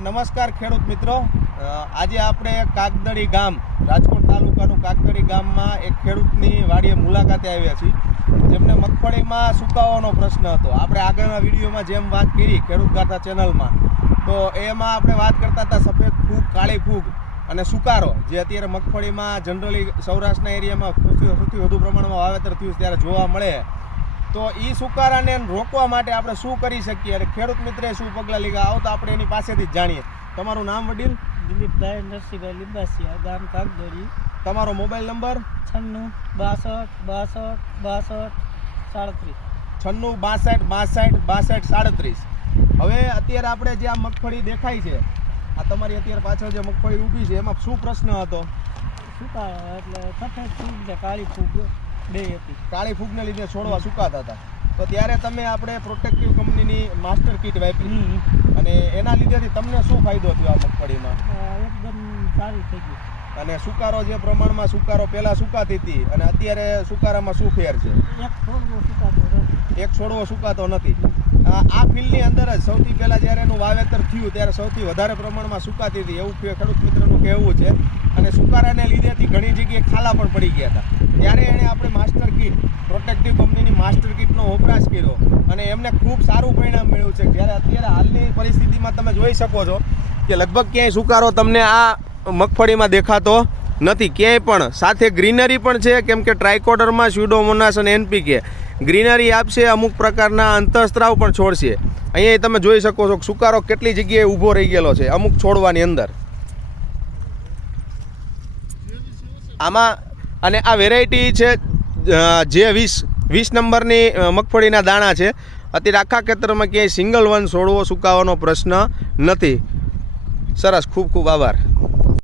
નમસ્કાર ખેડૂત મિત્રો, આજે આપણે કાગદડી ગામ, રાજકોટ તાલુકાનું કાગદડી ગામમાં એક ખેડૂતની વાડીએ મુલાકાતે આવ્યા છીએ, જેમને મગફળીમાં સુકાવાનો પ્રશ્ન હતો. આપણે આગળના વિડીયોમાં જેમ વાત કરી ખેડૂત ગાથા ચેનલમાં, તો એમાં આપણે વાત કરતા હતા સફેદ ફૂગ, કાળી ફૂગ અને સુકારો, જે અત્યારે મગફળીમાં જનરલી સૌરાષ્ટ્રના એરિયામાં સૌથી વધુ પ્રમાણમાં વાવેતર થયું ત્યારે જોવા મળે. તો એ સુકારાને રોકવા માટે આપણે શું કરી શકીએ અને ખેડૂત મિત્રે શું પગલાં લીધા, આવો તો આપણે એની પાસેથી જ જાણીએ. તમારું નામ વડીલ? દિલીપભાઈ નરસિંહભાઈ લીંબાસિયા, ગામ કાગદડી. તમારો મોબાઈલ નંબર? 96 62 62 62 37. હવે અત્યારે આપણે જે આ મગફળી દેખાય છે, આ તમારી અત્યારે પાછળ જે મગફળી ઊભી છે, એમાં શું પ્રશ્ન હતો? સુકાવા એટલે સફેદ ફૂગ ને કાળી ફૂગ બે હતી. કાળી ફૂગને લીધે છોડવા સુકાતા હતા, તો ત્યારે તમે આપણે પ્રોટેક્ટિવ કંપનીની માસ્ટર કીટ વાપરી અને એના લીધેથી તમને શું ફાયદો થયો આ મગફળીમાં? એકદમ સારી થઈ ગઈ. અને સુકારો જે પ્રમાણમાં સુકારો પહેલાં સુકાતી હતી અને અત્યારે સુકારામાં શું ફેર છે? એક છોડવો સુકાતો એક છોડવો સુકાતો નથી. નથી. આ ફિલ્ડની અંદર જ સૌથી પહેલાં જ્યારે એનું વાવેતર થયું ત્યારે સૌથી વધારે પ્રમાણમાં સુકાતી હતી એવું ખેડૂત મિત્રનું કહેવું છે. અને સુકારાને લીધેથી ઘણી જગ્યાએ ખાલા પણ પડી ગયા હતા. ત્યારે એણે આપણે માસ્ટર કીટ, પ્રોટેક્ટિવ કંપનીની માસ્ટર કીટનો વપરાશ કર્યો અને એમને ખૂબ સારું પરિણામ મળ્યું છે. જ્યારે અત્યારે હાલની પરિસ્થિતિમાં તમે જોઈ શકો છો કે લગભગ ક્યાંય સુકારો તમને આ મગફળીમાં દેખાતો નથી ક્યાંય પણ. સાથે ગ્રીનરી પણ છે, કેમ કે ટ્રાયકોડરમાં સ્યુડોમોનાસ અને NPK ગ્રીનરી આપશે, અમુક પ્રકારના અંતઃસ્ત્રાવ પણ છોડશે. અહીંયા તમે જોઈ શકો છો સુકારો કેટલી જગ્યાએ ઊભો રહી ગયેલો છે અમુક છોડવાની અંદર. આમાં અને આ વેરાયટી છે જે 20 નંબરની મગફળીના દાણા છે. અત્યારે આખા ખેતરમાં ક્યાંય સિંગલ વન છોડવો સુકાવાનો પ્રશ્ન નથી. સરસ, ખૂબ ખૂબ આભાર.